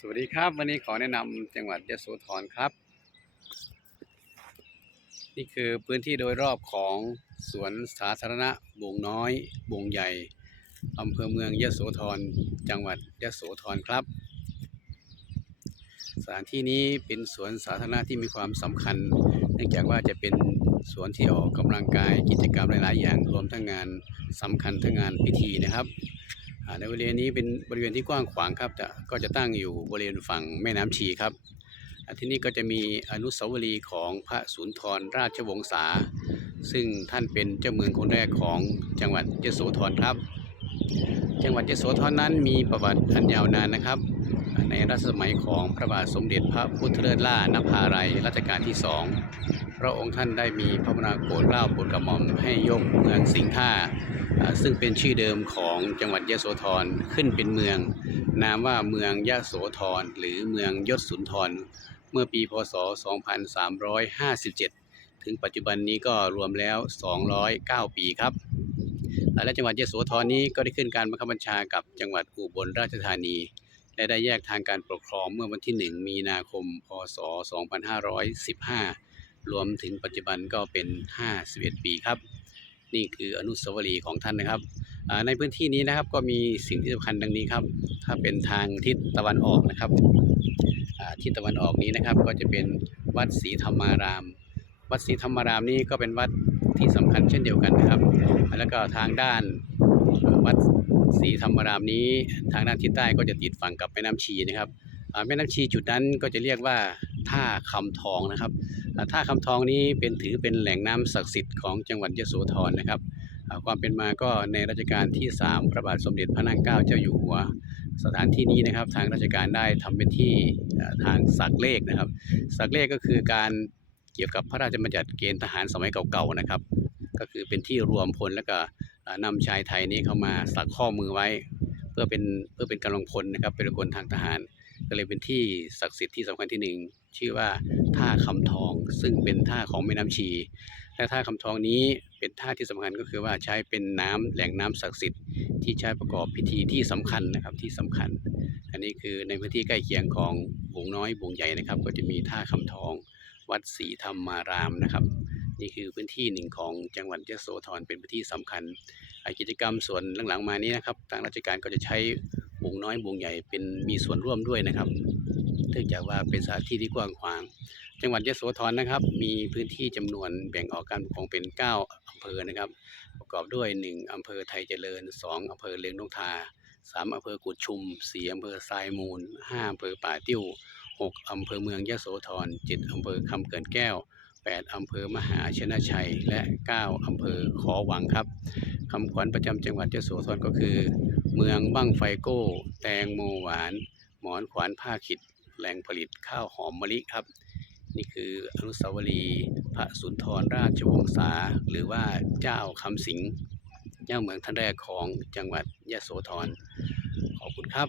สวัสดีครับวันนี้ขอแนะนำจังหวัดยะโสธรครับ นี่คือพื้นที่โดยรอบของสวนสาธารณะบุงน้อยบุงใหญ่อำเภอเมืองยะโสธรจังหวัดยะโสธรครับ สถานที่นี้เป็นสวนสาธารณะที่มีความสำคัญ เนื่องจากว่าจะเป็นสวนที่ออกกำลังกายกิจกรรมหลาย ๆ อย่างรวมทั้งงานสำคัญทั้งงานพิธีนะครับ ในบริเวณนี้เป็นบริเวณที่กว้างขวางครับแต่ก็จะตั้งอยู่บริเวณฝั่งแม่น้ำชีครับ ที่นี่ก็จะมีอนุสาวรีย์ของพระสุนทรราชวงศา ซึ่งท่านเป็นเจ้าเมืองคนแรกของจังหวัดยโสธรครับ จังหวัดยโสธรนั้นมีประวัติอันยาวนานนะครับ ในรัชสมัยของพระบาทสมเด็จพระพุทธเลิศล่านภาลัยรัชกาลที่สอง พระองค์ท่านได้มีพระบรมราโปรดเกล้าโปรดกระหม่อมให้ยกเมืองสิงห์ท่าซึ่งเป็นชื่อเดิมของจังหวัดยะโสธรขึ้นเป็นเมือง นามว่าเมืองยะโสธรหรือเมืองยศสุนทร เมื่อปีพศ 2357 ถึงปัจจุบันนี้ก็รวมแล้ว 209 ปีครับและจังหวัดยะโสธรนี้ก็ได้ขึ้นการบังคับบัญชากับจังหวัดอุบลราชธานีและได้แยกทางการปกครองเมื่อวันที่ 1 มีนาคม พศ 2515 รวมถึงปัจจุบันก็เป็น 51 ปีครับ นี่คืออนุสาวรีย์ของท่านนะครับ ในพื้นที่นี้นะครับก็มีสิ่งที่สำคัญดังนี้ครับ ถ้าเป็นทางทิศตะวันออกนะครับทิศตะวันออกนี้นะครับ ก็จะเป็นวัดศรีธรรมาราม วัดศรีธรรมารามนี้ก็เป็นวัดที่สำคัญเช่นเดียวกันนะครับ แล้วก็ทางด้านวัดศรีธรรมารามนี้ ทางด้านทิศใต้ก็จะติดฝั่งกับแม่น้ำชีนะครับ แม่น้ำชีจุดนั้นก็จะเรียกว่าท่าคำทองนะครับอ่าท่าคำทองนี้เป็นถือเป็นแหล่งน้ำศักดิ์สิทธิ์ของจังหวัดยโสธรนะครับความเป็นมาก็ในรัชกาลที่ 3 พระบาทสมเด็จพระนั่งเกล้าเจ้าอยู่หัว สถานที่นี้นะครับ ทางราชการได้ทำเป็นที่ทางสักเลขนะครับสักเลขก็คือการเกี่ยวกับพระราชบัญญัติเกณฑ์ทหารสมัยเก่าๆนะครับ ก็คือเป็นที่รวมพลแล้วก็อ่านำชายไทยนี้เข้ามาสักข้อมือไว้ เพื่อเป็นเพื่อเป็นกำลังพลนะครับเป็นคนทางทหาร ก็เลยเป็นที่ศักดิ์สิทธิ์ที่สำคัญที่หนึ่งชื่อว่าท่าคำทอง ซึ่งเป็นท่าของแม่น้ำชี และท่าคำทองนี้เป็นท่าที่สำคัญก็คือว่าใช้เป็นน้ำแหล่งน้ำศักดิ์สิทธิ์ที่ใช้ประกอบพิธีที่สำคัญนะครับที่สำคัญ อันนี้คือในพื้นที่ใกล้เคียงของบุงน้อยบุงใหญ่นะครับ ก็จะมีท่าคำทอง วัดศรีธรรมารามนะครับ นี่คือพื้นที่หนึ่งของจังหวัดยโสธรเป็นพื้นที่สำคัญกิจกรรมส่วนหลังๆมานี้นะครับทางราชการก็จะใช้ บุงน้อยบุงใหญ่เป็นมีส่วนร่วมด้วยนะครับเนื่องจากว่าเป็นสถานที่ที่กว้างขวาง จังหวัดยโสธรนะครับ มีพื้นที่จำนวนแบ่งออกการปกครองเป็น 9อำเภอนะครับ ประกอบด้วย 1อำเภอไทยเจริญ 2อำเภอเลียงนกทา 3อำเภอกุดชุม 4อำเภอทรายมูล 5อำเภอป่าติ้ว 6อำเภอเมืองยโสธร 7อำเภอคำเกินแก้ว 8 อำเภอมหาชนะชัย และ 9 อำเภอขอหวังครับคำขวัญประจำจังหวัดยโสธรก็คือ เมืองบั้งไฟโก้ แตงโมหวาน หมอนขวานผ้าขิด แหล่งผลิตข้าวหอมมะลิครับ นี่คืออนุสาวรีย์พระสุนทรราชวงศาหรือว่าเจ้าคำสิงเจ้าเมืองท่านแรกของจังหวัดยะโสธรขอบคุณครับ